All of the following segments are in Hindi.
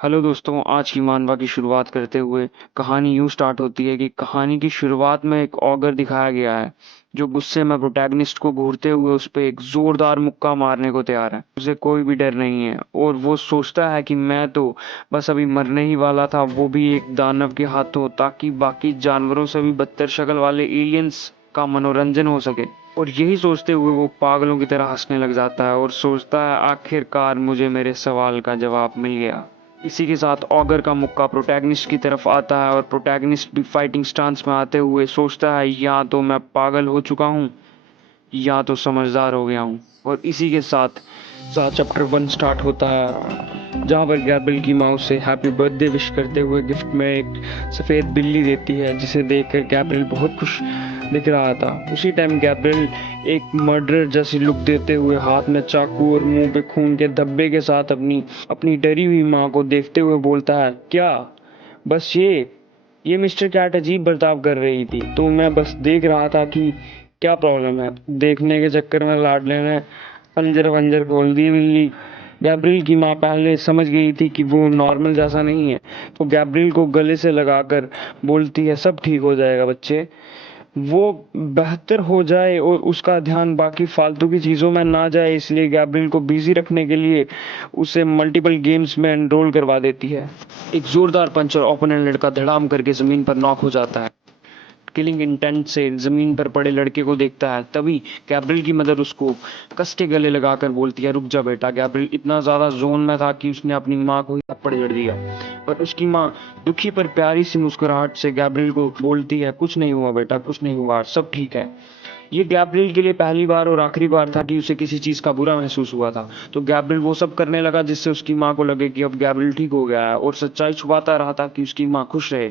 हेलो दोस्तों, आज की मानवा की शुरुआत करते हुए कहानी यूं स्टार्ट होती है कि कहानी की शुरुआत में एक ऑगर दिखाया गया है जो गुस्से में प्रोटैगनिस्ट को घूरते हुए उस पे एक जोरदार मुक्का मारने को तैयार है। उसे कोई भी डर नहीं है और वो सोचता है कि मैं तो बस अभी मरने ही वाला था, वो भी एक दानव के हाथों, ताकि बाकी जानवरों से भी बदतर शक्ल वाले एलियंस का मनोरंजन हो सके। और यही सोचते हुए वो पागलों की तरह हंसने लग जाता है और सोचता है आखिरकार मुझे मेरे सवाल का जवाब मिल गया। इसी के साथ ऑगर का मुक्का प्रोटैगनिस्ट की तरफ आता है और प्रोटैगनिस्ट भी फाइटिंग स्टांस में आते हुए सोचता है या तो मैं पागल हो चुका हूँ या तो समझदार हो गया हूँ। और इसी के साथ साथ चैप्टर 1 स्टार्ट होता है, जहाँ पर गैब्रियल की माँ उसे हैप्पी बर्थडे विश करते हुए गिफ्ट में एक सफ़ेद बिल्ली देती है, जिसे देखकर गैब्रियल बहुत खुश दिख रहा था। उसी टाइम गैब्रियल एक मर्डरर जैसी लुक देते हुए हाथ में चाकू और मुंह पे खून के धब्बे के साथ अपनी अपनी डरी हुई माँ को देखते हुए बोलता है, क्या बस ये मिस्टर कैट अजीब बर्ताव कर रही थी, तो मैं बस देख रहा था कि क्या प्रॉब्लम है। देखने के चक्कर में लाडले ने पंजर वंजर खोल दी बिल्ली। गैब्रियल की माँ पहले समझ गई थी कि वो नॉर्मल जैसा नहीं है, तो गैब्रियल को गले से लगाकर बोलती है, सब ठीक हो जाएगा बच्चे, वो बेहतर हो जाए और उसका ध्यान बाकी फालतू की चीज़ों में ना जाए, इसलिए गैब्रियल को बिजी रखने के लिए उसे मल्टीपल गेम्स में एनरोल करवा देती है। एक जोरदार पंच और ओपोनेंट लड़का धड़ाम करके जमीन पर नॉक हो जाता है। किलिंग इंटेंट से जमीन पर पड़े लड़के को देखता है, तभी गैब्रियल की मदर उसको कस के गले लगाकर बोलती है, रुक जा बेटा। गैब्रियल इतना ज्यादा जोन में था कि उसने अपनी माँ को ही थप्पड़ जड़ दिया, पर उसकी माँ दुखी पर प्यारी सी मुस्कुराहट से गैब्रियल को बोलती है, कुछ नहीं हुआ बेटा, कुछ नहीं हुआ, सब ठीक है। ये गैब्रियल के लिए पहली बार और आखिरी बार था कि उसे किसी चीज का बुरा महसूस हुआ था, तो गैब्रियल वो सब करने लगा जिससे उसकी माँ को लगे कि अब गैब्रियल ठीक हो गया है, और सच्चाई छुपाता रहा था कि उसकी माँ खुश रहे।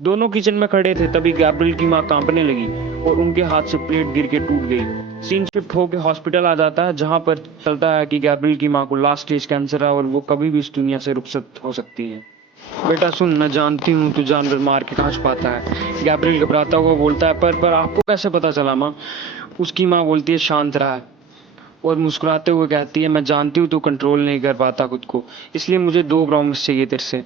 दोनों किचन में खड़े थे, तभी गैब्रियल की माँ कांपने लगी और उनके हाथ से प्लेट गिर के टूट गई। सीन शिफ्ट होकर हॉस्पिटल आ जाता है, जहां पर चलता है कि गैब्रियल की माँ को लास्ट स्टेज कैंसर है और वो कभी भी इस दुनिया से रुखसत हो सकती है। बेटा सुन, मैं जानती हूँ तू जानवर मार के कहाँ छुपाता है, गैब्रियल घबराता हुआ बोलता है, पर आपको कैसे पता चला माँ? उसकी माँ बोलती है, शांत रहा और मुस्कुराते हुए कहती है, मैं जानती हूँ तू कंट्रोल नहीं कर पाता खुद को, इसलिए मुझे दो प्रॉमिस चाहिए तेरे से।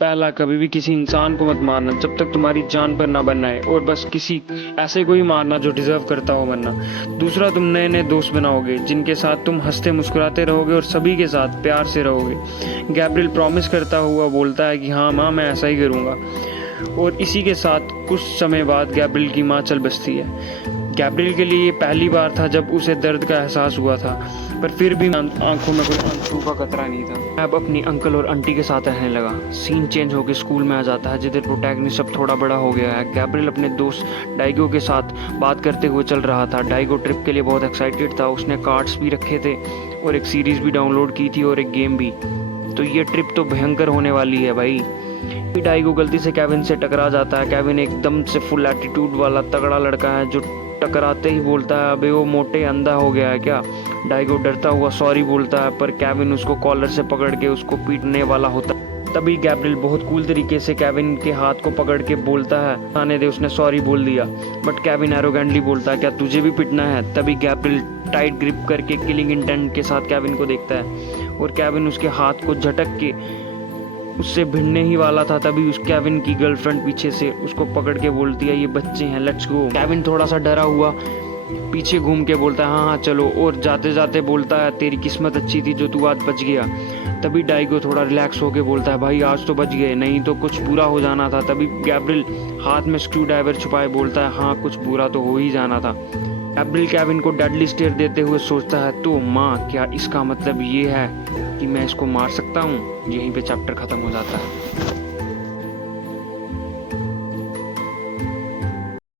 पहला, कभी भी किसी इंसान को मत मारना जब तक तुम्हारी जान पर ना बनना है, और बस किसी ऐसे को ही मारना जो डिजर्व करता हो मरना। दूसरा, तुम नए नए दोस्त बनाओगे जिनके साथ तुम हंसते मुस्कुराते रहोगे और सभी के साथ प्यार से रहोगे। गैब्रियल प्रॉमिस करता हुआ बोलता है कि हाँ माँ, मैं ऐसा ही करूँगा। और इसी के साथ कुछ समय बाद गैब्रियल की माँ चल बसती है। गैब्रियल के लिए ये पहली बार था जब उसे दर्द का एहसास हुआ था, पर फिर भी आंखों में कोई आंसू का कतरा नहीं था। अब अपनी अंकल और आंटी के साथ रहने लगा। सीन चेंज होकर स्कूल में आ जाता है, जिधर प्रोटैगनिस्ट अब थोड़ा बड़ा हो गया है। गैब्रियल अपने दोस्त डाइगो के साथ बात करते हुए चल रहा था। डाइगो ट्रिप के लिए बहुत एक्साइटेड था, उसने कार्ड्स भी रखे थे और एक सीरीज भी डाउनलोड की थी और एक गेम भी। तो ये ट्रिप तो भयंकर होने वाली है भाई। डाइगो गलती से केविन से टकरा जाता है। केविन एकदम से फुल एटीट्यूड वाला तगड़ा लड़का है, जो टकराते ही बोलता है, अबे वो मोटे अंधा हो गया है क्या? डाइगो डरता हुआ सॉरी बोलता है, पर केविन उसको कॉलर से पकड़ के उसको पीटने वाला होता है। तभी गैब्रियल बहुत कूल तरीके से केविन के हाथ को पकड़ के बोलता है, आने दे, उसने सॉरी बोल दिया। बट केविन एरोगेंटली बोलता है, क्या तुझे भी पिटना है? तभी गैब्रियल टाइट ग्रिप करके किलिंग इंटेंट के साथ केविन को देखता है और केविन उसके हाथ को झटक के उससे भिड़ने ही वाला था। तभी उस केविन की गर्लफ्रेंड पीछे से उसको पकड़ के बोलती है, ये बच्चे हैं, लेट्स गो। केविन थोड़ा सा डरा हुआ पीछे घूम के बोलता है, हाँ हाँ चलो, और जाते जाते बोलता है, तेरी किस्मत अच्छी थी जो तू आज बच गया। तभी डाइगो थोड़ा रिलैक्स होके बोलता है, भाई आज तो बच गए, नहीं तो कुछ बुरा हो जाना था। तभी गैब्रियल हाथ में स्क्रू ड्राइवर छुपाए बोलता है, हाँ कुछ बुरा तो हो ही जाना था। गैब्रियल केविन को डेडली स्टेयर देते हुए सोचता है, तो माँ, क्या इसका मतलब ये है कि मैं इसको मार सकता हूँ? यहीं पे चैप्टर खत्म हो जाता है।